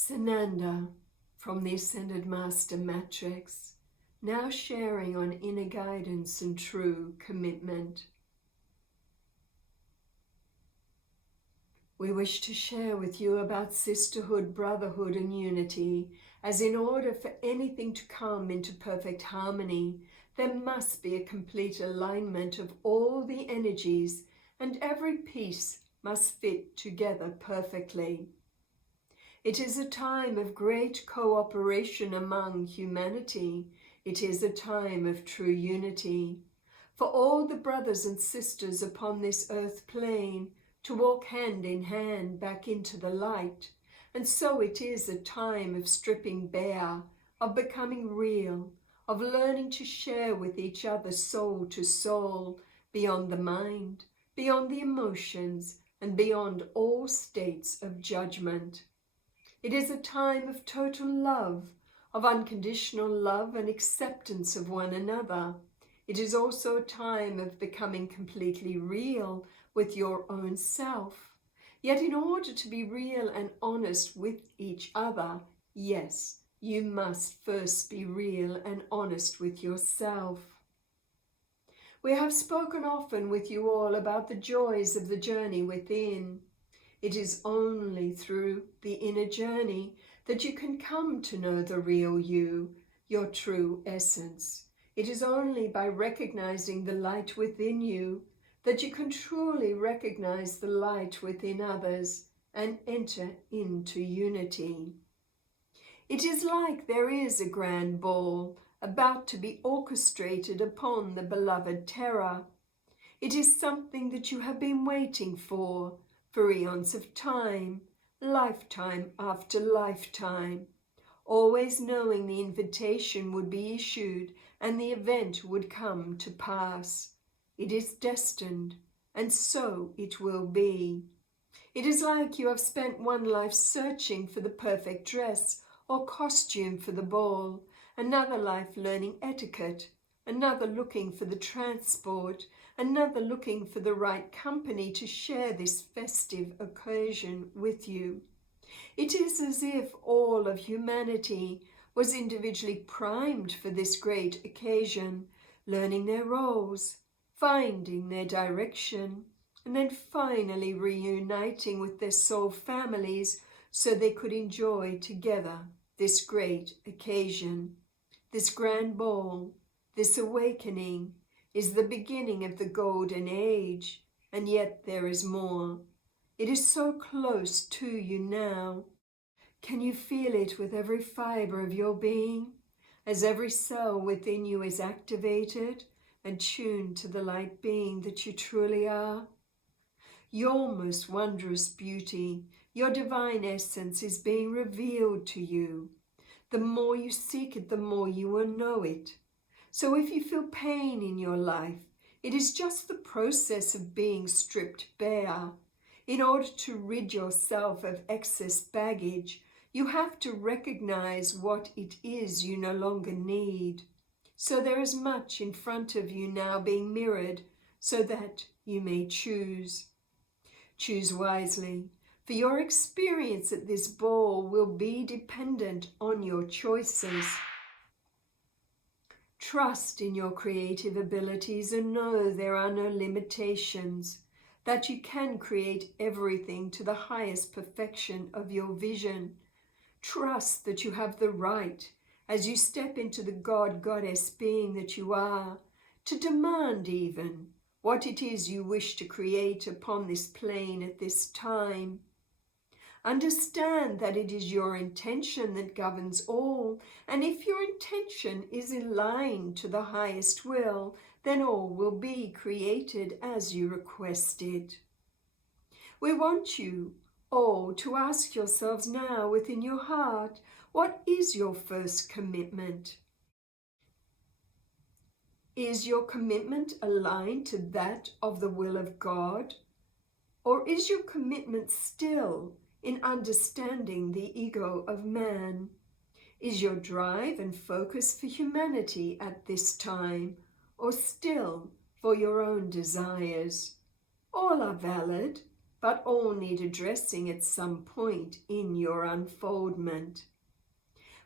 Sananda from the Ascended Master Matrix, now sharing on inner guidance and true commitment. We wish to share with you about sisterhood, brotherhood and unity, as in order for anything to come into perfect harmony, there must be a complete alignment of all the energies, and every piece must fit together perfectly. It is a time of great cooperation among humanity. It is a time of true unity. For all the brothers and sisters upon this earth plane to walk hand in hand back into the light. And so it is a time of stripping bare, of becoming real, of learning to share with each other soul to soul, beyond the mind, beyond the emotions, and beyond all states of judgment. It is a time of total love, of unconditional love and acceptance of one another. It is also a time of becoming completely real with your own self. Yet in order to be real and honest with each other, yes, you must first be real and honest with yourself. We have spoken often with you all about the joys of the journey within. It is only through the inner journey that you can come to know the real you, your true essence. It is only by recognizing the light within you that you can truly recognize the light within others and enter into unity. It is like there is a grand ball about to be orchestrated upon the beloved Terra. It is something that you have been waiting for eons of time, lifetime after lifetime, always knowing the invitation would be issued and the event would come to pass. It is destined, and so it will be. It is like you have spent one life searching for the perfect dress or costume for the ball, another life learning etiquette, another looking for the transport, another looking for the right company to share this festive occasion with you. It is as if all of humanity was individually primed for this great occasion, learning their roles, finding their direction, and then finally reuniting with their soul families so they could enjoy together this great occasion. This grand ball, this awakening, is the beginning of the golden age, and yet there is more. It is so close to you now. Can you feel it with every fiber of your being, as every cell within you is activated and tuned to the light being that you truly are? Your most wondrous beauty, your divine essence is being revealed to you. The more you seek it, the more you will know it. So if you feel pain in your life, it is just the process of being stripped bare. In order to rid yourself of excess baggage, you have to recognize what it is you no longer need. So there is much in front of you now being mirrored so that you may choose. Choose wisely, for your experience at this ball will be dependent on your choices. Trust in your creative abilities and know there are no limitations, that you can create everything to the highest perfection of your vision. Trust that you have the right, as you step into the God-Goddess being that you are, to demand even what it is you wish to create upon this plane at this time. Understand that it is your intention that governs all, and if your intention is in line to the highest will, then all will be created as you requested. We want you all to ask yourselves now within your heart, what is your first commitment? Is your commitment aligned to that of the will of God? Or is your commitment still in understanding the ego of man? Is your drive and focus for humanity at this time, or still for your own desires? All are valid, but all need addressing at some point in your unfoldment.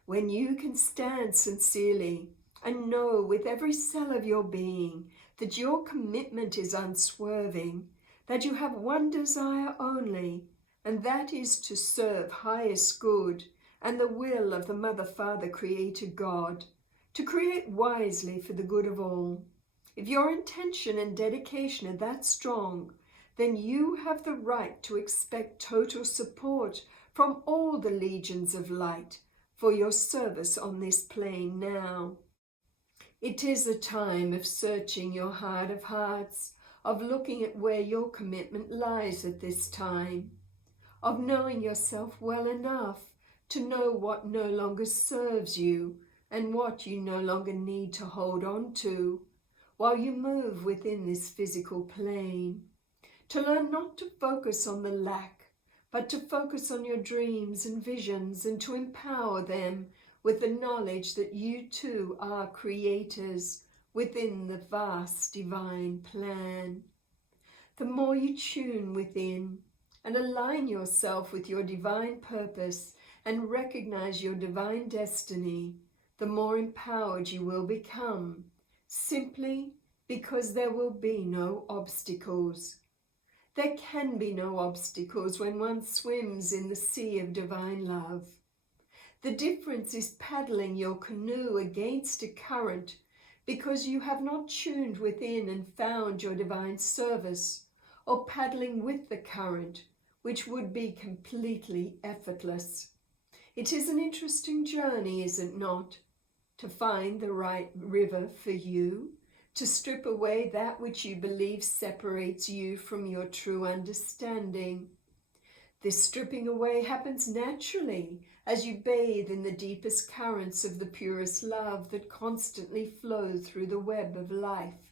When you can stand sincerely and know with every cell of your being that your commitment is unswerving, that you have one desire only, and that is to serve highest good and the will of the Mother, Father, Creator God, to create wisely for the good of all. If your intention and dedication are that strong, then you have the right to expect total support from all the legions of light for your service on this plane now. It is a time of searching your heart of hearts, of looking at where your commitment lies at this time, of knowing yourself well enough to know what no longer serves you and what you no longer need to hold on to while you move within this physical plane. To learn not to focus on the lack, but to focus on your dreams and visions, and to empower them with the knowledge that you too are creators within the vast divine plan. The more you tune within and align yourself with your divine purpose and recognize your divine destiny, the more empowered you will become, simply because there will be no obstacles. There can be no obstacles when one swims in the sea of divine love. The difference is paddling your canoe against a current because you have not tuned within and found your divine service, or paddling with the current, which would be completely effortless. It is an interesting journey, is it not? To find the right river for you, to strip away that which you believe separates you from your true understanding. This stripping away happens naturally as you bathe in the deepest currents of the purest love that constantly flow through the web of life.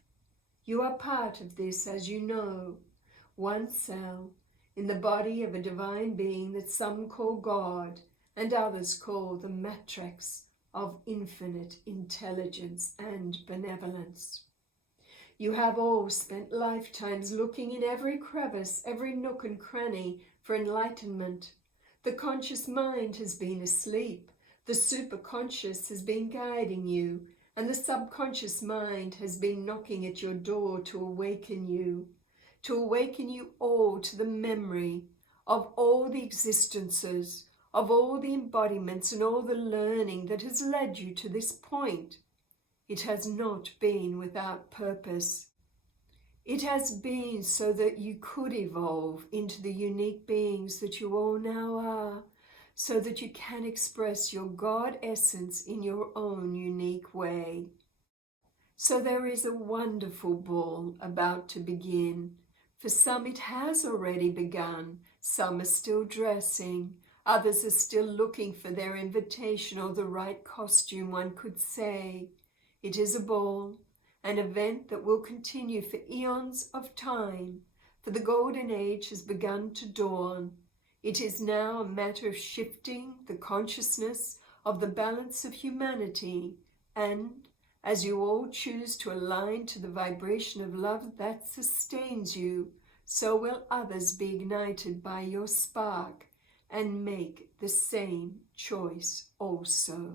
You are part of this, as you know, one cell in the body of a divine being that some call God and others call the matrix of infinite intelligence and benevolence. You have all spent lifetimes looking in every crevice, every nook and cranny for enlightenment. The conscious mind has been asleep, the superconscious has been guiding you, and the subconscious mind has been knocking at your door to awaken you all to the memory of all the existences, of all the embodiments and all the learning that has led you to this point. It has not been without purpose. It has been so that you could evolve into the unique beings that you all now are, so that you can express your God essence in your own unique way. So there is a wonderful ball about to begin. For some it has already begun, some are still dressing, others are still looking for their invitation or the right costume, one could say. It is a ball, an event that will continue for eons of time, for the golden age has begun to dawn. It is now a matter of shifting the consciousness of the balance of humanity, and as you all choose to align to the vibration of love that sustains you, so will others be ignited by your spark and make the same choice also.